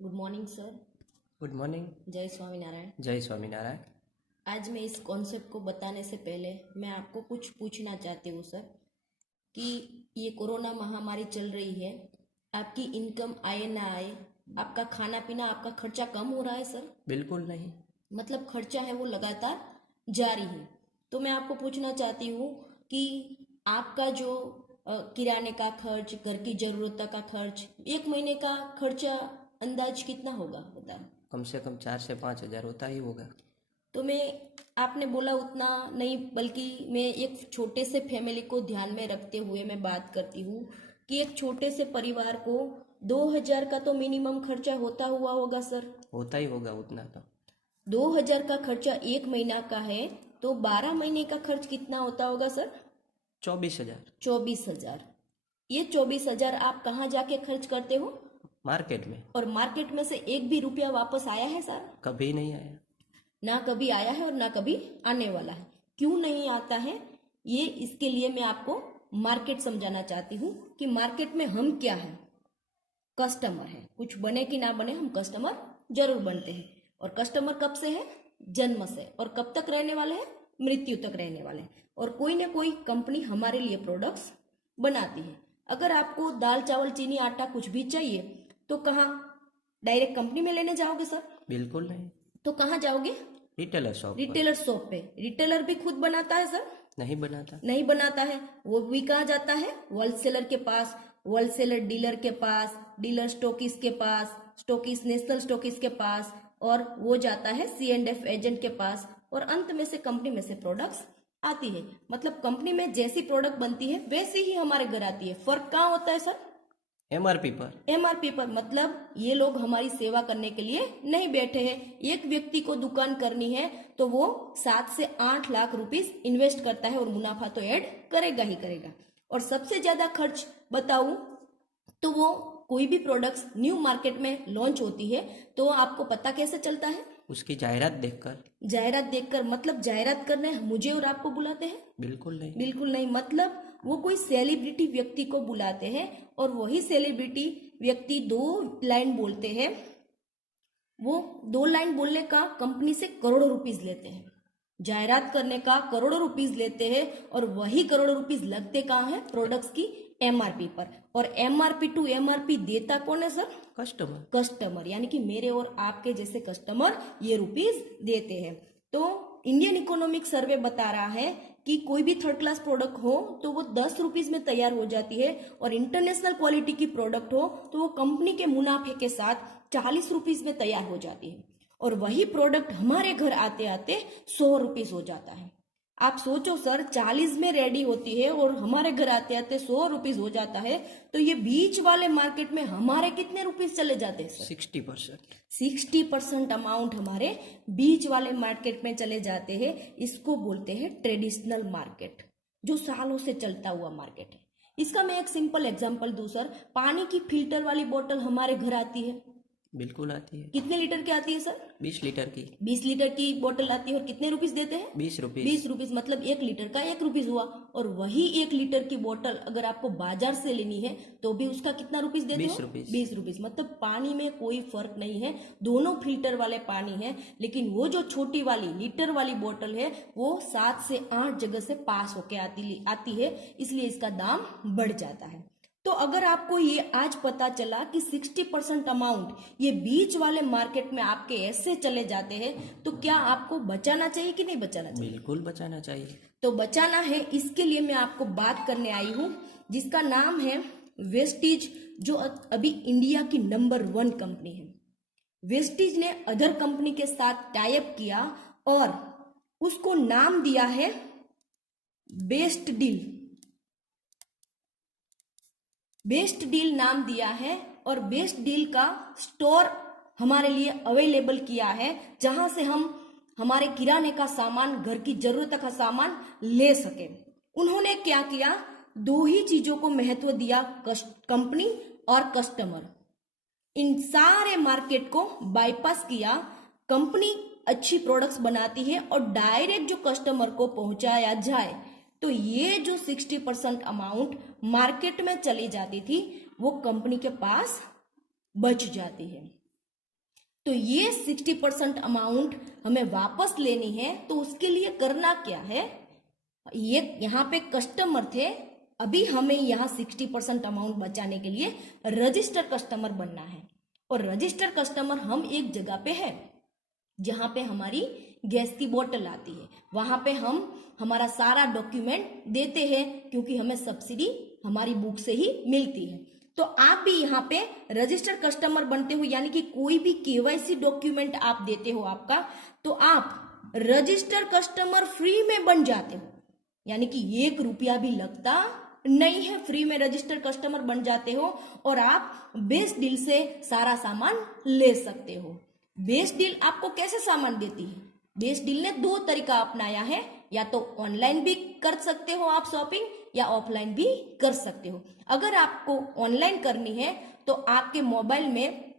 Good morning sir. Good morning. जय स्वामीनारायण। जय स्वामीनारायण। आज मैं इस कॉन्सेप्ट को बताने से पहले मैं आपको कुछ पूछना चाहती हूँ सर कि ये कोरोना महामारी चल रही है, आपकी इनकम आए ना आए, आपका खाना पीना, आपका खर्चा कम हो रहा है सर? बिल्कुल नहीं। मतलब खर्चा है वो लगातार जारी है। तो मैं आपको पूछना चाहती हूँ कि आपका जो किराने का खर्च, घर की जरूरतों का खर्च, एक महीने का खर्चा अंदाज कितना होगा बताओ? कम से कम 4 से 5 हज़ार होता ही होगा। तो मैं, आपने बोला उतना नहीं, बल्कि मैं एक छोटे से फैमिली को ध्यान में रखते हुए मैं बात करती हूँ कि एक छोटे से परिवार को 2000 का तो मिनिमम खर्चा होता हुआ होगा सर। होता ही होगा उतना तो। 2000 का खर्चा एक महीना का है तो 12 महीने का खर्च कितना होता होगा सर? 24 हज़ार। 24,000। ये 24,000 आप कहाँ जाके खर्च करते हो? मार्केट में। और मार्केट में से एक भी रुपया वापस आया है सर? कभी नहीं आया। ना कभी आया है और ना कभी आने वाला है। क्यों नहीं आता है, ये इसके लिए मैं आपको मार्केट समझाना चाहती हूँ कि मार्केट में हम क्या है, कस्टमर है। कुछ बने कि ना बने, हम कस्टमर जरूर बनते हैं। और कस्टमर कब से है? जन्म से। और कब तक रहने वाले हैं? मृत्यु तक रहने वाले हैं। और कोई ना कोई कंपनी हमारे लिए प्रोडक्ट्स बनाती है। अगर आपको दाल चावल चीनी आटा कुछ भी चाहिए तो कहाँ, डायरेक्ट कंपनी में लेने जाओगे सर? बिल्कुल नहीं। तो कहाँ जाओगे? रिटेलर शॉप पर। रिटेलर शॉप पे। रिटेलर भी खुद बनाता है सर? नहीं बनाता। नहीं बनाता है। वो भी कहाँ जाता है? होलसेलर के पास, होलसेलर डीलर के पास, डीलर स्टॉकिस्ट के पास, स्टॉकिस्ट नेशनल स्टॉकिस्ट के पास, और वो जाता है C&F एजेंट के पास, और अंत में से कंपनी में से प्रोडक्ट्स आती है। मतलब कंपनी में जैसी प्रोडक्ट बनती है वैसी ही हमारे घर आती है। फर्क कहाँ होता है सर? MRP पर। MRP पर। मतलब ये लोग हमारी सेवा करने के लिए नहीं बैठे हैं। एक व्यक्ति को दुकान करनी है तो वो 7 से 8 लाख रुपीस इन्वेस्ट करता है और मुनाफा तो ऐड करेगा ही करेगा। और सबसे ज्यादा खर्च बताऊं तो वो कोई भी प्रोडक्ट्स न्यू मार्केट में लॉन्च होती है तो आपको पता कैसे चलता है? उसकी जाहिरात देखकर। जाहिरात देखकर। मतलब जाहिरात करने मुझे और आपको बुलाते हैं? बिल्कुल नहीं। बिल्कुल नहीं। मतलब वो कोई सेलिब्रिटी व्यक्ति को बुलाते हैं और वही सेलिब्रिटी व्यक्ति 2 लाइन बोलते हैं। वो 2 लाइन बोलने का कंपनी से करोड़ों रुपीस लेते हैं। जाहिरात करने का करोड़ों रुपीस लेते हैं और वही करोड़ों रुपीस लगते कहाँ है? प्रोडक्ट्स की MRP पर। और MRP टू MRP देता कौन है सर? कस्टमर। कस्टमर, यानी कि मेरे और आपके जैसे कस्टमर ये रुपीस देते हैं। तो इंडियन इकोनॉमिक सर्वे बता रहा है कि कोई भी थर्ड क्लास प्रोडक्ट हो तो वो 10 रुपीस में तैयार हो जाती है, और इंटरनेशनल क्वालिटी की प्रोडक्ट हो तो वो कंपनी के मुनाफे के साथ 40 रुपीस में तैयार हो जाती है। और वही प्रोडक्ट हमारे घर आते आते 100 रुपीस हो जाता है। आप सोचो सर, 40 में रेडी होती है और हमारे घर आते आते 100 रुपीस हो जाता है, तो ये बीच वाले मार्केट में हमारे कितने रुपीस चले जाते हैं सर? 60%। 60% अमाउंट हमारे बीच वाले मार्केट में चले जाते हैं। इसको बोलते हैं ट्रेडिशनल मार्केट, जो सालों से चलता हुआ मार्केट है। इसका मैं एक सिंपल एग्जांपल दूं सर, पानी की फिल्टर वाली बोतल हमारे घर आती है। बिल्कुल आती है। कितने लीटर की आती है सर? 20 लीटर की। 20 लीटर की बोतल आती है और कितने रुपीस देते हैं? 20 रुपीस। 20 रुपीस। मतलब 1 लीटर का 1 रुपीस हुआ। और वही 1 लीटर की बोतल अगर आपको बाजार से लेनी है तो भी उसका कितना रुपीस देते हो? 20 रुपीस। 20 रुपीस। मतलब पानी में कोई फर्क नहीं है, दोनों फिल्टर वाले पानी है। लेकिन वो जो छोटी वाली लीटर वाली बोतल है वो 7 से 8 जगह से पास होके आती है, इसलिए इसका दाम बढ़ जाता है। तो अगर आपको ये आज पता चला कि 60% अमाउंट ये बीच वाले मार्केट में आपके ऐसे चले जाते हैं, तो क्या आपको बचाना चाहिए कि नहीं बचाना चाहिए? बिल्कुल बचाना चाहिए। तो बचाना है, इसके लिए मैं आपको बात करने आई हूं जिसका नाम है वेस्टीज, जो अभी इंडिया की नंबर 1 कंपनी है। वेस्टीज ने अदर कंपनी के साथ टाई अप किया और उसको नाम दिया है बेस्ट डील। बेस्ट डील नाम दिया है और बेस्ट डील का स्टोर हमारे लिए अवेलेबल किया है, जहां से हम हमारे किराने का सामान, घर की जरूरत का सामान ले सके। उन्होंने क्या किया? 2 ही चीजों को महत्व दिया, कंपनी और कस्टमर। इन सारे मार्केट को बाईपास किया। कंपनी अच्छी प्रोडक्ट्स बनाती है और डायरेक्ट जो कस्टमर को पहुंचाया जाए, तो ये जो 60% अमाउंट मार्केट में चली जाती थी वो कंपनी के पास बच जाती है। तो ये 60% अमाउंट हमें वापस लेनी है, तो उसके लिए करना क्या है, ये यहाँ पे कस्टमर थे, अभी हमें यहाँ 60% अमाउंट बचाने के लिए रजिस्टर कस्टमर बनना है। और रजिस्टर कस्टमर हम एक जगह पे है जहां पे हमारी गैस की बोतल आती है, वहां पे हम हमारा सारा डॉक्यूमेंट देते हैं, क्योंकि हमें सब्सिडी हमारी बुक से ही मिलती है। तो आप भी यहाँ पे रजिस्टर कस्टमर बनते हो, यानी कि कोई भी केवाईसी डॉक्यूमेंट आप देते हो आपका, तो आप रजिस्टर कस्टमर फ्री में बन जाते हो, यानी कि 1 रुपया भी लगता नहीं है, फ्री में रजिस्टर कस्टमर बन जाते हो और आप बेस्ट डील से सारा सामान ले सकते हो। बेस्ट डील आपको कैसे सामान देती है? बेस्ट डील ने 2 तरीका अपनाया है, या तो ऑनलाइन भी कर सकते हो आप शॉपिंग, या ऑफलाइन भी कर सकते हो। अगर आपको ऑनलाइन करनी है तो आपके मोबाइल में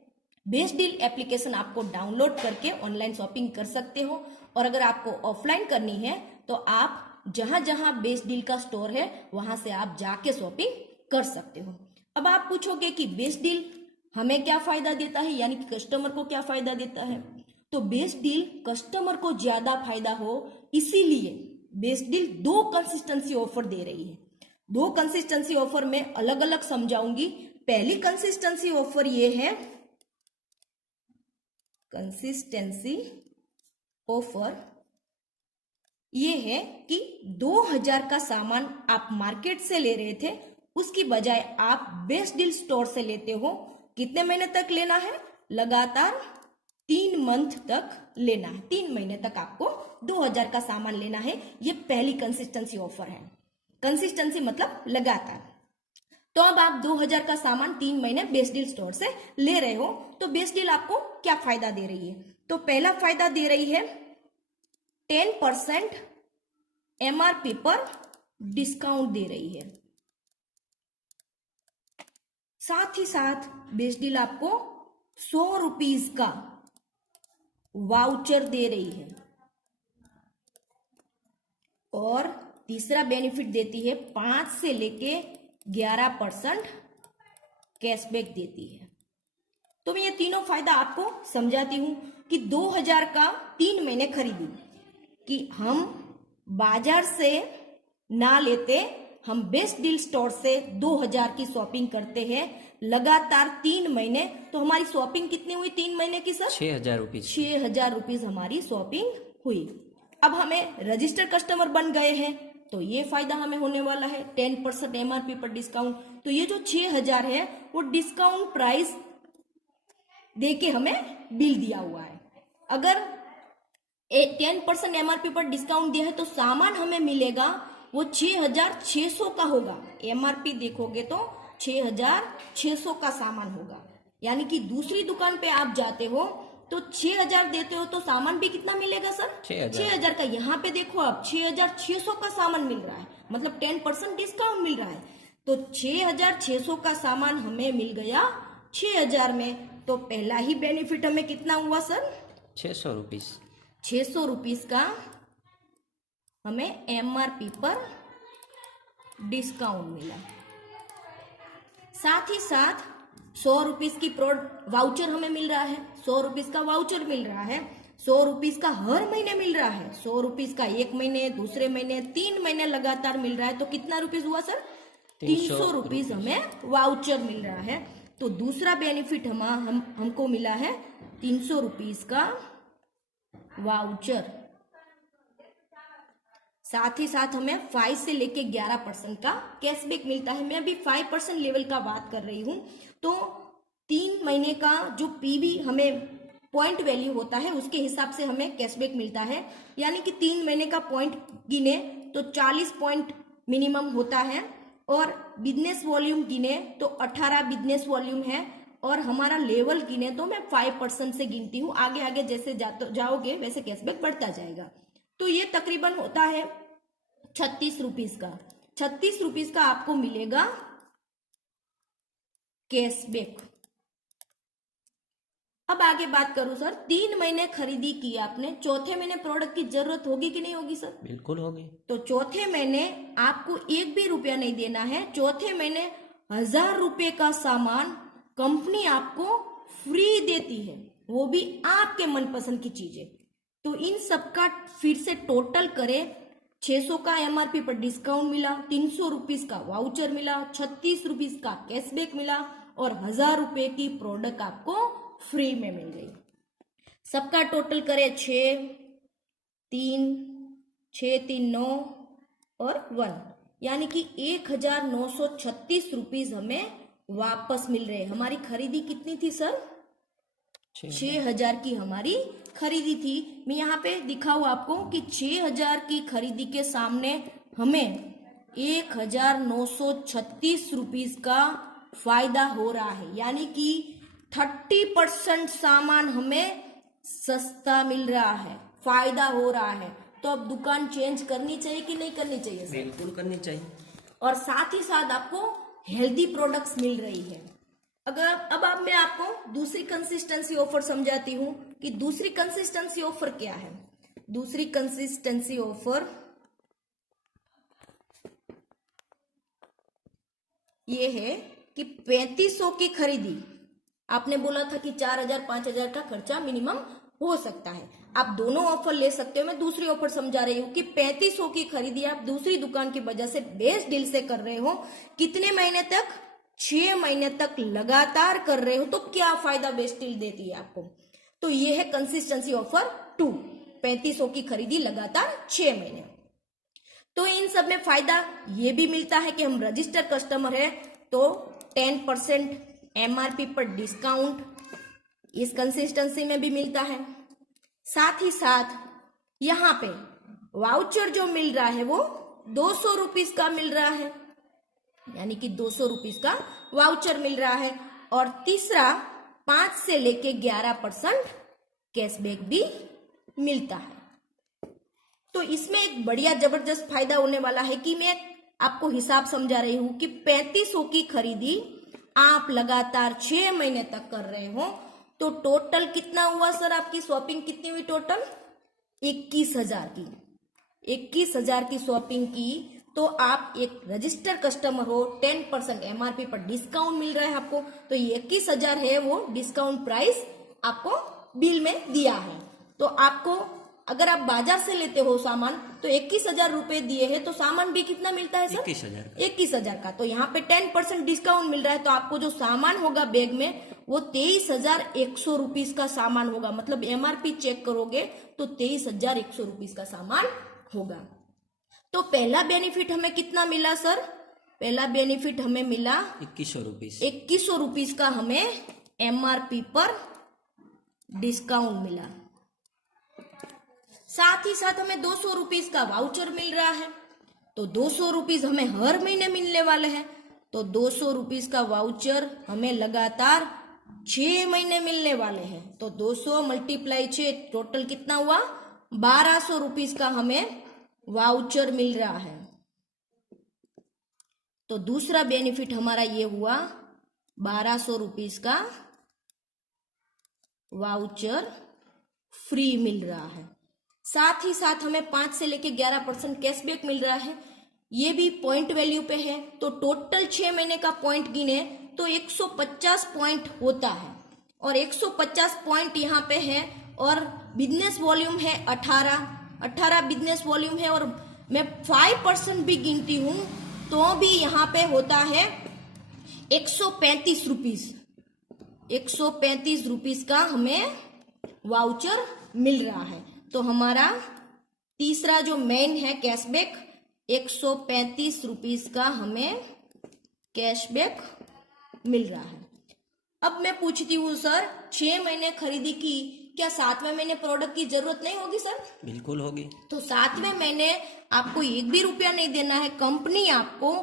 बेस्ट डील एप्लीकेशन आपको डाउनलोड करके ऑनलाइन शॉपिंग कर सकते हो, और अगर आपको ऑफलाइन करनी है तो आप जहां जहां बेस्ट डील का स्टोर है वहां से आप जाके शॉपिंग कर सकते हो। अब आप पूछोगे कि बेस्ट डील हमें क्या फायदा देता है, यानी कि कस्टमर को क्या फायदा देता है? तो बेस्ट डील कस्टमर को ज्यादा फायदा हो, इसीलिए बेस्ट डील 2 कंसिस्टेंसी ऑफर दे रही है। 2 कंसिस्टेंसी ऑफर में अलग अलग समझाऊंगी। पहली कंसिस्टेंसी ऑफर ये है, कंसिस्टेंसी ऑफर ये है कि 2000 का सामान आप मार्केट से ले रहे थे, उसकी बजाय आप बेस्ट डील स्टोर से लेते हो। कितने महीने तक लेना है? लगातार 3 मंथ तक लेना है। 3 महीने तक आपको 2000 का सामान लेना है। ये पहली कंसिस्टेंसी ऑफर है। कंसिस्टेंसी मतलब लगातार। तो अब आप 2000 का सामान 3 महीने बेस्ट डील स्टोर से ले रहे हो, तो बेस्ट डील आपको क्या फायदा दे रही है? तो पहला फायदा दे रही है 10% एमआरपी पर डिस्काउंट दे रही है। साथ ही साथ बेस्ट डील आपको 100 रुपीज का वाउचर दे रही है, और तीसरा बेनिफिट देती है 5 से लेके 11% कैशबैक देती है। तो मैं ये तीनों फायदा आपको समझाती हूं कि 2000 का 3 महीने खरीदी, कि हम बाजार से ना लेते, हम बेस्ट डील स्टोर से 2000 की शॉपिंग करते हैं लगातार 3 महीने। तो हमारी शॉपिंग कितनी हुई 3 महीने की सर? 6000 रुपीज। 6000 रुपीज हमारी शॉपिंग हुई। अब हमें रजिस्टर कस्टमर बन गए हैं, तो ये फायदा हमें होने वाला है 10% एमआरपी पर डिस्काउंट। तो ये जो 6000 है वो डिस्काउंट प्राइस देके हमें बिल दिया हुआ है। अगर 10% एमआरपी पर डिस्काउंट दिया है तो सामान हमें मिलेगा वो 6600 का होगा। एमआरपी देखोगे तो 6600 का सामान होगा, यानी कि दूसरी दुकान पे आप जाते हो तो 6000 देते हो तो सामान भी कितना मिलेगा सर? 6000 का। यहाँ पे देखो आप 6600 का सामान मिल रहा है, मतलब 10% डिस्काउंट मिल रहा है। तो 6600 का सामान हमें मिल गया 6000 में। तो पहला ही बेनिफिट हमें कितना हुआ सर? 600 रुपीज। 600 रुपीज का हमें एमआरपी पर डिस्काउंट मिला। साथ ही साथ 100 रुपीज की वाउचर हमें मिल रहा है। 100 रुपीज का वाउचर मिल रहा है। 100 रुपीज का हर महीने मिल रहा है। 100 रुपीज का 1 महीने, दूसरे महीने, 3 महीने लगातार मिल रहा है। तो कितना रुपीज हुआ सर? 300 रुपीज हमें वाउचर मिल रहा है। तो दूसरा बेनिफिट हमको मिला है 300 रुपीज का वाउचर। साथ ही साथ हमें 5 से लेके 11% का कैशबैक मिलता है। मैं अभी 5% लेवल का बात कर रही हूं। तो 3 महीने का जो पीवी हमें पॉइंट वैल्यू होता है उसके हिसाब से हमें कैशबैक मिलता है, यानी कि 3 महीने का पॉइंट गिने तो 40 पॉइंट मिनिमम होता है, और बिजनेस वॉल्यूम गिने तो 18 बिजनेस वॉल्यूम है, और हमारा लेवल गिने तो मैं 5% से गिनती हूँ। आगे आगे जैसे जाओगे वैसे कैशबैक बढ़ता जाएगा। तो ये तकरीबन होता है 36 रुपीज का। 36 रुपीज का आपको मिलेगा कैशबैक। अब आगे बात करूं सर, 3 महीने खरीदी की आपने, चौथे महीने प्रोडक्ट की जरूरत होगी कि नहीं होगी सर? बिल्कुल होगी। तो चौथे महीने आपको 1 भी रुपया नहीं देना है। चौथे महीने 1000 रुपए का सामान कंपनी आपको फ्री देती है। वो भी आपके मनपसंद की चीजें। तो इन सबका फिर से टोटल करें, 600 का एमआरपी पर डिस्काउंट मिला, 300 रुपीज का वाउचर मिला, 36 रुपीज का कैशबैक मिला और 1000 रुपए की प्रोडक्ट आपको फ्री में मिल गई। सबका टोटल करें 6, 3, 9 और 1, यानी कि 1936 रुपीज हमें वापस मिल रहे हैं। हमारी खरीदी कितनी थी सर? 6000 की हमारी खरीदी थी। मैं यहाँ पे दिखाऊं आपको कि 6000 की खरीदी के सामने हमें 1936 रुपीज का फायदा हो रहा है, यानी कि 30% सामान हमें सस्ता मिल रहा है, फायदा हो रहा है। तो अब दुकान चेंज करनी चाहिए कि नहीं करनी चाहिए सर? बिल्कुल करनी चाहिए। और साथ ही साथ आपको हेल्दी प्रोडक्ट्स मिल रही है। अब मैं आपको दूसरी कंसिस्टेंसी ऑफर समझाती हूँ कि दूसरी कंसिस्टेंसी ऑफर क्या है। दूसरी कंसिस्टेंसी ऑफर ये है कि 3500 की खरीदी, आपने बोला था कि 4000 5000 का खर्चा मिनिमम हो सकता है। आप दोनों ऑफर ले सकते हो। मैं दूसरी ऑफर समझा रही हूँ कि 3500 की खरीदी आप दूसरी दुकान की वजह से बेस्ट डील से कर रहे हो। कितने महीने तक? 6 महीने तक लगातार कर रहे हो तो क्या फायदा बेस्ट डील देती है आपको। तो ये है कंसिस्टेंसी ऑफर 2, 3500 की खरीदी लगातार 6 महीने। तो इन सब में फायदा ये भी मिलता है कि हम रजिस्टर कस्टमर है तो 10% एमआरपी पर डिस्काउंट इस कंसिस्टेंसी में भी मिलता है। साथ ही साथ यहाँ पे वाउचर जो मिल रहा है वो 200 रुपीज का मिल रहा है, यानी कि 200 रुपीज का वाउचर मिल रहा है। और तीसरा 5 से लेके 11% कैशबैक भी मिलता है। तो इसमें एक बढ़िया जबरदस्त फायदा होने वाला है कि मैं आपको हिसाब समझा रही हूं कि 3500 की खरीदी आप लगातार 6 महीने तक कर रहे हो तो टोटल कितना हुआ सर? आपकी शॉपिंग कितनी हुई टोटल? 21,000 की। 21,000 की शॉपिंग की तो आप एक रजिस्टर कस्टमर हो, 10% एमआरपी पर डिस्काउंट मिल रहा है आपको। तो ये 21,000 है वो डिस्काउंट प्राइस आपको बिल में दिया है। तो आपको अगर आप बाजार से लेते हो सामान तो 21,000 रुपए दिए हैं तो सामान भी कितना मिलता है सर? 21,000 का। तो यहाँ पे 10% डिस्काउंट मिल रहा है तो आपको जो सामान होगा बैग में वो 23,100 रुपीज का सामान होगा। मतलब एमआरपी चेक करोगे तो 23,100 रुपीज का सामान होगा। तो पहला बेनिफिट हमें कितना मिला सर? पहला बेनिफिट हमें मिला 2100 रुपीज का हमें एमआरपी पर डिस्काउंट मिला। साथ ही साथ हमें 200 रुपीज का वाउचर मिल रहा है। तो 200 रुपीज हमें हर महीने मिलने वाले हैं। तो 200 रुपीज का वाउचर हमें लगातार 6 महीने मिलने वाले हैं। तो 200 मल्टीप्लाई 6 टोटल कितना हुआ? 1200 रुपीज का हमें वाउचर मिल रहा है। तो दूसरा बेनिफिट हमारा ये हुआ 1200 रुपीज का वाउचर फ्री मिल रहा है। साथ ही साथ हमें 5 से लेके 11% कैशबैक मिल रहा है। ये भी पॉइंट वैल्यू पे है। तो टोटल 6 महीने का पॉइंट गिने तो 150 पॉइंट होता है और 150 पॉइंट यहाँ पे है और बिजनेस वॉल्यूम है 18 बिजनेस वॉल्यूम है। और मैं 5% भी गिनती हूं तो भी यहाँ पे होता है 135 रुपीज। 135 रुपीज का हमें वाउचर मिल रहा है। तो हमारा तीसरा जो मेन है कैशबैक, 135 रुपीज का हमें कैशबैक मिल रहा है। अब मैं पूछती हूँ सर 6 महीने खरीदी की, क्या 7वें महीने प्रोडक्ट की जरूरत नहीं होगी सर? बिल्कुल होगी। तो 7वें महीने आपको 1 भी रुपया नहीं देना है। कंपनी आपको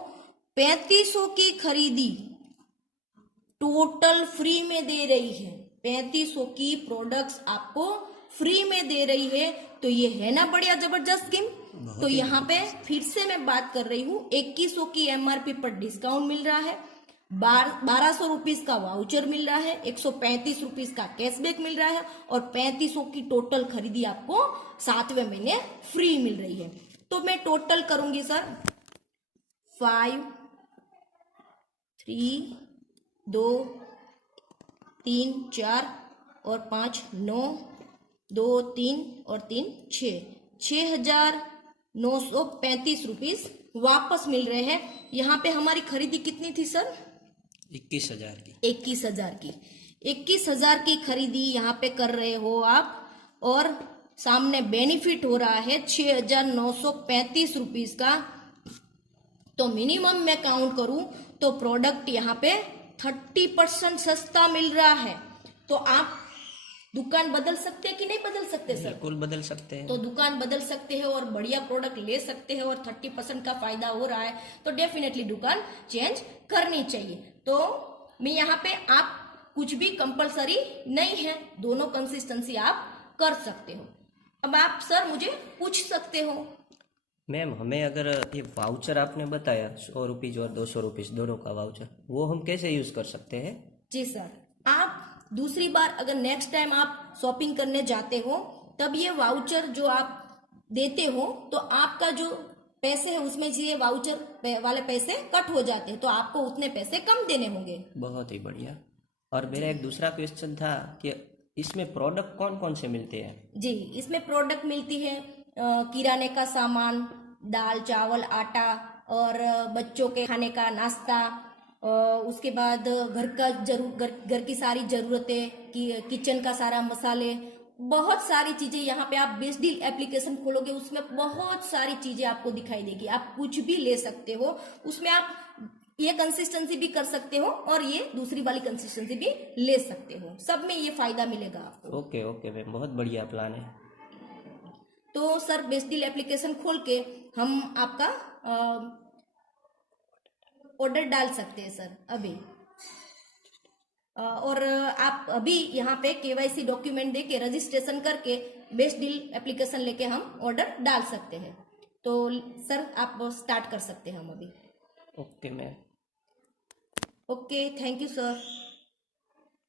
3500 की खरीदी टोटल फ्री में दे रही है। 3500 की प्रोडक्ट्स आपको फ्री में दे रही है। तो ये है ना बढ़िया जबरदस्त स्कीम। तो यहाँ पे फिर से मैं बात कर रही हूँ 2100 की एमआरपी पर डिस्काउंट मिल रहा है, 1200 रुपीज का वाउचर मिल रहा है, 135 रुपीज का कैशबैक मिल रहा है और 3500 की टोटल खरीदी आपको 7वें महीने फ्री मिल रही है। तो मैं टोटल करूंगी सर 5, 3, 2, 3, 4 और 5 9, 2 3 और 3 6, 6,935 रुपीज वापस मिल रहे हैं। यहाँ पे हमारी खरीदी कितनी थी सर? 21,000 की। 21,000 की। 21,000 की खरीदी यहाँ पे कर रहे हो आप, और सामने बेनिफिट हो रहा है 6,935 रुपीज का। तो मिनिमम मैं काउंट करूं तो प्रोडक्ट यहाँ पे 30% सस्ता मिल रहा है। तो आप दुकान बदल सकते हैं कि नहीं बदल सकते सर? बिल्कुल बदल सकते हैं। तो दुकान बदल सकते हैं और बढ़िया प्रोडक्ट ले सकते हैं, और 30% का फायदा हो रहा है तो डेफिनेटली दुकान चेंज करनी चाहिए। तो मैं यहाँ पे आप कुछ भी कंपलसरी नहीं है, दोनों कंसिस्टेंसी आप कर सकते हो। अब आप सर मुझे पूछ सकते हो। मैम, हमें अगर ये वाउचर आपने बताया 100 रुपीज़ और 200 रुपीज़ दोनों का वाउचर, वो हम कैसे यूज़ कर सकते हैं? जी सर, आप दूसरी बार अगर नेक्स्ट टाइम आप शॉपिंग करने जाते हो तब ये वाउचर जो आप देते हो तो आपका जो पैसे है उसमें से ये वाउचर वाले पैसे कट हो जाते हैं, तो आपको उतने पैसे कम देने होंगे। बहुत ही बढ़िया। और मेरा एक दूसरा क्वेश्चन था कि इसमें प्रोडक्ट कौन कौन से मिलते हैं? जी, इसमें प्रोडक्ट मिलती है किराने का सामान, दाल चावल आटा, और बच्चों के खाने का नाश्ता, उसके बाद घर की सारी जरूरतें, किचन का सारा मसाले, बहुत सारी चीजें। यहाँ पे आप बेस्ट डील एप्लीकेशन खोलोगे उसमें बहुत सारी चीजें आपको दिखाई देगी, आप कुछ भी ले सकते हो उसमें। आप ये कंसिस्टेंसी भी कर सकते हो और ये दूसरी वाली कंसिस्टेंसी भी ले सकते हो, सब में ये फायदा मिलेगा आपको। ओके ओके मैम, बहुत बढ़िया प्लान है। तो सर बेस्ट डील एप्लीकेशन खोल के हम आपका ऑर्डर डाल सकते हैं सर अभी। और आप अभी यहाँ पे केवाईसी डॉक्यूमेंट देके रजिस्ट्रेशन करके बेस्ट डील एप्लीकेशन लेके हम ऑर्डर डाल सकते हैं। तो सर आप स्टार्ट कर सकते हैं हम अभी। Okay ma'am. Okay, thank you sir.